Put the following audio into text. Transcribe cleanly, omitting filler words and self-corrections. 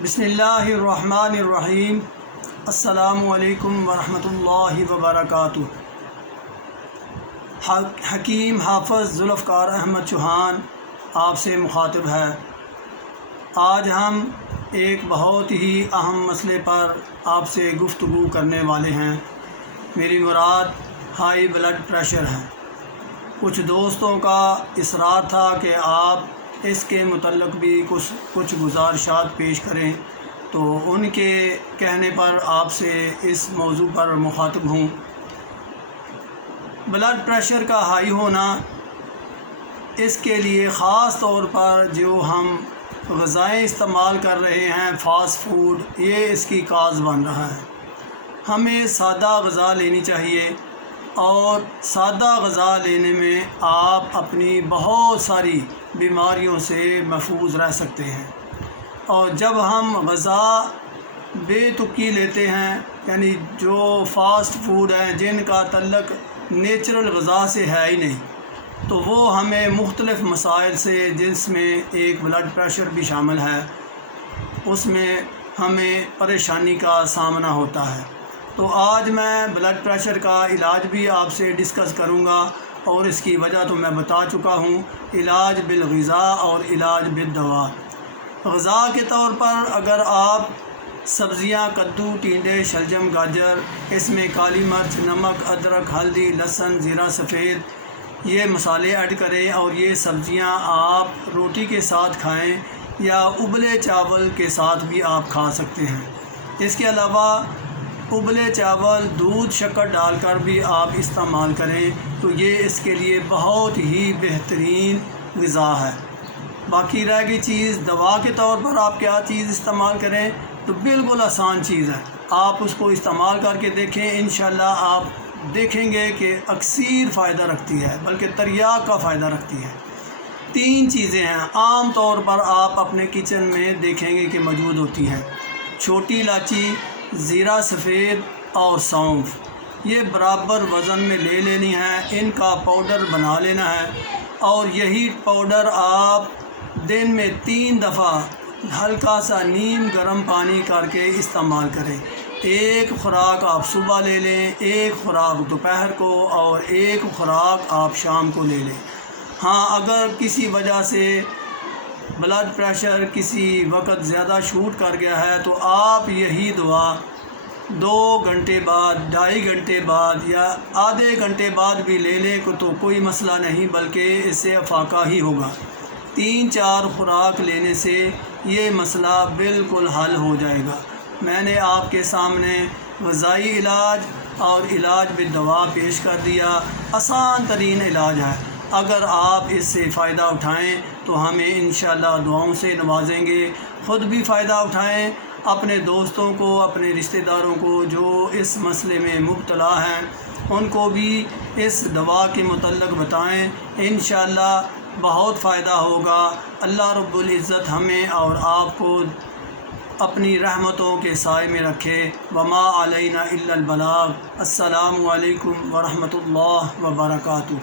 بسم اللہ الرحمن الرحیم۔ السلام علیکم ورحمۃ اللہ وبرکاتہ۔ حکیم حافظ ذوالفقار احمد چوہان آپ سے مخاطب ہے۔ آج ہم ایک بہت ہی اہم مسئلے پر آپ سے گفتگو کرنے والے ہیں۔ میری مراد ہائی بلڈ پریشر ہے۔ کچھ دوستوں کا اصرار تھا کہ آپ اس کے متعلق بھی کچھ گزارشات پیش کریں، تو ان کے کہنے پر آپ سے اس موضوع پر مخاطب ہوں۔ بلڈ پریشر کا ہائی ہونا، اس کے لیے خاص طور پر جو ہم غذائیں استعمال کر رہے ہیں، فاسٹ فوڈ، یہ اس کی کاز بن رہا ہے۔ ہمیں سادہ غذا لینی چاہیے، اور سادہ غذا لینے میں آپ اپنی بہت ساری بیماریوں سے محفوظ رہ سکتے ہیں۔ اور جب ہم غذا بے تکی لیتے ہیں، یعنی جو فاسٹ فوڈ ہیں جن کا تعلق نیچرل غذا سے ہے ہی نہیں، تو وہ ہمیں مختلف مسائل سے، جس میں ایک بلڈ پریشر بھی شامل ہے، اس میں ہمیں پریشانی کا سامنا ہوتا ہے۔ تو آج میں بلڈ پریشر کا علاج بھی آپ سے ڈسکس کروں گا، اور اس کی وجہ تو میں بتا چکا ہوں، علاج بالغذاء اور علاج بالدوا۔ غذا کے طور پر اگر آپ سبزیاں، کدو، ٹینڈے، شلجم، گاجر، اس میں کالی مرچ، نمک، ادرک، ہلدی، لہسن، زیرہ سفید، یہ مسالے ایڈ کریں، اور یہ سبزیاں آپ روٹی کے ساتھ کھائیں یا ابلے چاول کے ساتھ بھی آپ کھا سکتے ہیں۔ اس کے علاوہ ابلے چاول دودھ شکر ڈال کر بھی آپ استعمال کریں، تو یہ اس کے لیے بہت ہی بہترین غذا ہے۔ باقی رہ گئی چیز دوا کے طور پر آپ کیا چیز استعمال کریں، تو بالکل آسان چیز ہے۔ آپ اس کو استعمال کر کے دیکھیں، انشاءاللہ آپ دیکھیں گے کہ اکثیر فائدہ رکھتی ہے، بلکہ تریاق کا فائدہ رکھتی ہے۔ 3 چیزیں ہیں عام طور پر آپ اپنے کچن میں دیکھیں گے کہ موجود ہوتی ہیں: چھوٹی الائچی، زیرہ سفید اور سونف۔ یہ برابر وزن میں لے لینی ہے، ان کا پاؤڈر بنا لینا ہے، اور یہی پاؤڈر آپ دن میں 3 دفعہ ہلکا سا نیم گرم پانی کر کے استعمال کریں۔ ایک خوراک آپ صبح لے لیں، ایک خوراک دوپہر کو، اور ایک خوراک آپ شام کو لے لیں۔ ہاں، اگر کسی وجہ سے بلڈ پریشر کسی وقت زیادہ شوٹ کر گیا ہے، تو آپ یہی دوا 2 گھنٹے بعد، 2.5 گھنٹے بعد یا آدھے گھنٹے بعد بھی لے لیں تو کوئی مسئلہ نہیں، بلکہ اس سے افاقہ ہی ہوگا۔ 3-4 خوراک لینے سے یہ مسئلہ بالکل حل ہو جائے گا۔ میں نے آپ کے سامنے غذائی علاج اور علاج بالدوا پیش کر دیا۔ آسان ترین علاج ہے۔ اگر آپ اس سے فائدہ اٹھائیں تو ہمیں انشاءاللہ دعاؤں سے نوازیں گے۔ خود بھی فائدہ اٹھائیں، اپنے دوستوں کو، اپنے رشتہ داروں کو جو اس مسئلے میں مبتلا ہیں، ان کو بھی اس دوا کے متعلق بتائیں۔ انشاءاللہ بہت فائدہ ہوگا۔ اللہ رب العزت ہمیں اور آپ کو اپنی رحمتوں کے سائے میں رکھے۔ وما علینا الا البلاغ۔ السلام علیکم ورحمۃ اللہ وبرکاتہ۔